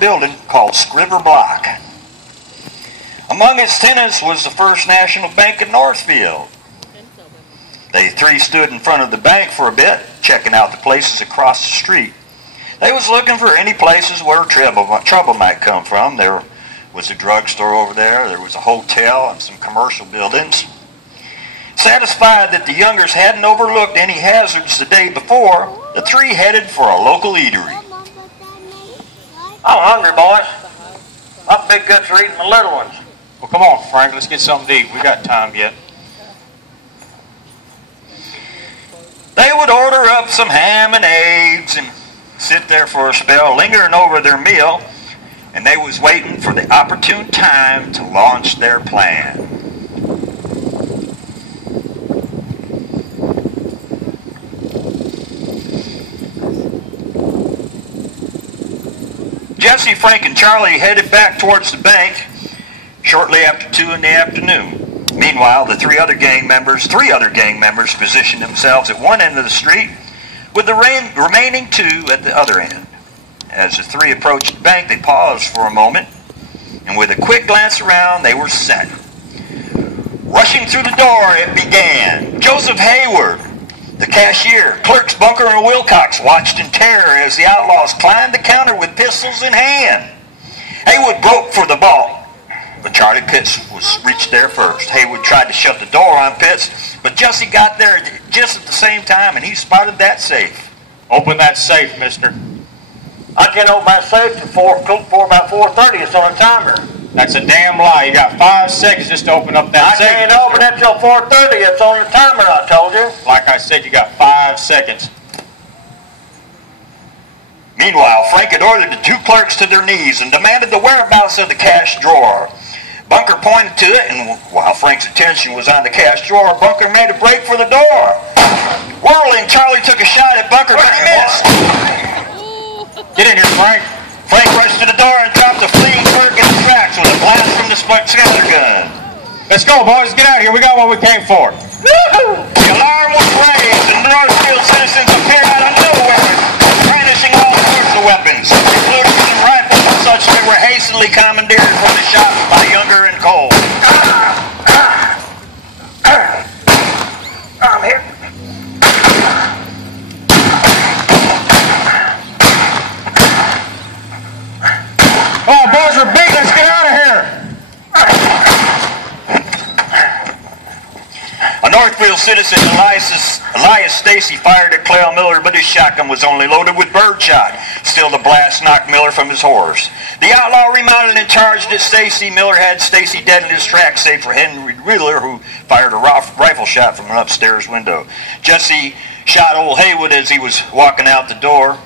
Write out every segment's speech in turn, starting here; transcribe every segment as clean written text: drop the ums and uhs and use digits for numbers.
building called Scriver Block. Among its tenants was the First National Bank in Northfield. They three stood in front of the bank for a bit, checking out the places across the street. They was looking for any places where trouble might come from. There was a drugstore over there. There was a hotel and some commercial buildings. Satisfied that the youngers hadn't overlooked any hazards the day before, the three headed for a local eatery. I'm hungry, boys. My big guts are eating the little ones. Well, come on, Frank. Let's get something to eat. We got time yet. They would order up some ham and eggs and sit there for a spell, lingering over their meal, and they was waiting for the opportune time to launch their plan. Jesse, Frank, and Charlie headed back towards the bank shortly after 2 in the afternoon. Meanwhile, the three other gang members positioned themselves at one end of the street with the remaining two at the other end. As the three approached the bank, they paused for a moment, and with a quick glance around, they were set. Rushing through the door, it began. Joseph Hayward, the cashier, clerks Bunker and Wilcox watched in terror as the outlaws climbed the counter with pistols in hand. Haywood broke for the vault, but Charlie Pitts reached there first. Haywood tried to shut the door on Pitts, but Jesse got there just at the same time, and he spotted that safe. Open that safe, mister. I can't open my safe for about 4:30. It's on a timer. That's a damn lie. You got 5 seconds just to open up that safe. I can't open it till 4:30. It's on the timer, I told you. Like I said, you got 5 seconds. Meanwhile, Frank had ordered the two clerks to their knees and demanded the whereabouts of the cash drawer. Bunker pointed to it, and while Frank's attention was on the cash drawer, Bunker made a break for the door. Whirling, Charlie took a shot at Bunker, but he missed. Get in here, Frank. Frank rushed to the door and dropped the fleeing clerk in his tracks with a blast from the scatter gun. Let's go, boys. Get out of here. We got what we came for. The alarm was raised, and Northfield citizens appeared out of nowhere, brandishing all sorts of weapons, including some rifles and such that were hastily commandeered from the shop by Younger and Cole. I'm here. Oh, boys, we're beat. Let's get out of here. A Northfield citizen, Elias Stacy, fired at Clell Miller, but his shotgun was only loaded with birdshot. Still, the blast knocked Miller from his horse. The outlaw remounted and charged at Stacy. Miller had Stacy dead in his tracks, save for Henry Wheeler, who fired a rifle shot from an upstairs window. Jesse shot old Haywood as he was walking out the door.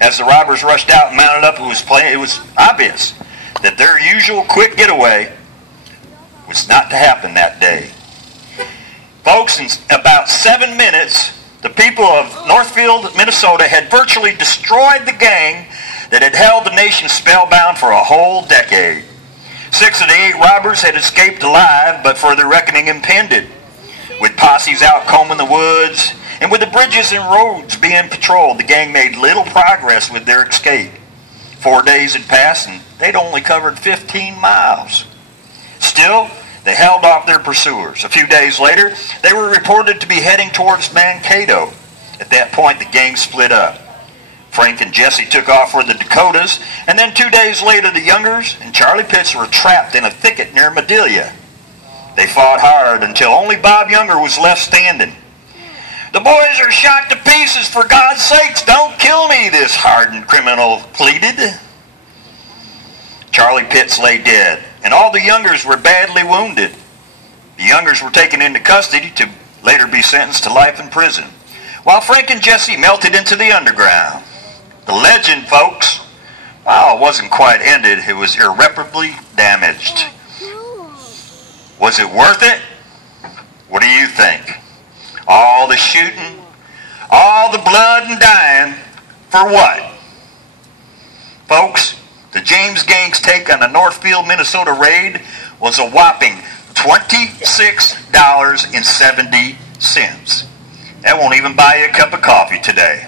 As the robbers rushed out and mounted up, it was obvious that their usual quick getaway was not to happen that day. Folks, in about 7 minutes, the people of Northfield, Minnesota had virtually destroyed the gang that had held the nation spellbound for a whole decade. 6 of the 8 robbers had escaped alive, but further reckoning impended. With posses out combing the woods, and with the bridges and roads being patrolled, the gang made little progress with their escape. 4 days had passed, and they'd only covered 15 miles. Still, they held off their pursuers. A few days later, they were reported to be heading towards Mankato. At that point, the gang split up. Frank and Jesse took off for the Dakotas, and then 2 days later, the Youngers and Charlie Pitts were trapped in a thicket near Madelia. They fought hard until only Bob Younger was left standing. "The boys are shot to pieces. For God's sakes, don't kill me," this hardened criminal pleaded. Charlie Pitts lay dead, and all the Youngers were badly wounded. The Youngers were taken into custody to later be sentenced to life in prison, while Frank and Jesse melted into the underground. The legend, folks, while it wasn't quite ended, it was irreparably damaged. Was it worth it? What do you think? All the shooting, all the blood and dying, for what? Folks, the James Gang's take on the Northfield, Minnesota raid was a whopping $26.70. That won't even buy you a cup of coffee today.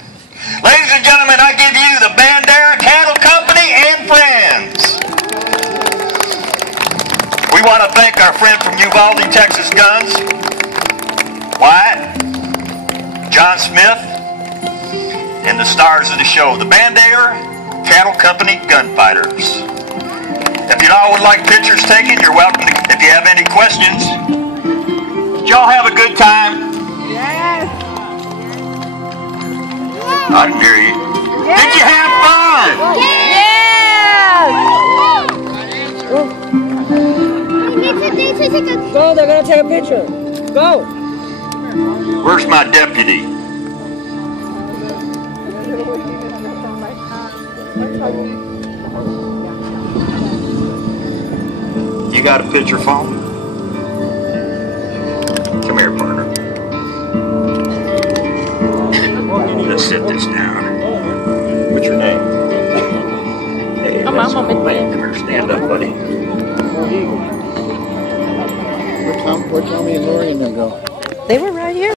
Ladies and gentlemen, I give you the Bandera Cattle Company and want to thank our friend from Uvalde, Texas Guns, Wyatt, John Smith, and the stars of the show, the Bandair Cattle Company Gunfighters. If you all would like pictures taken, you're welcome to. If you have any questions, did y'all have a good time? Yes. I didn't hear you. Yes. Did you have fun? Yes. Go, they're going to take a picture. Go. Where's my deputy? You got a picture phone? Come here, partner. Let's sit this down. What's your name? Hey, come here, stand up, buddy. Where'd Tommy and Lori and them go? They were right here.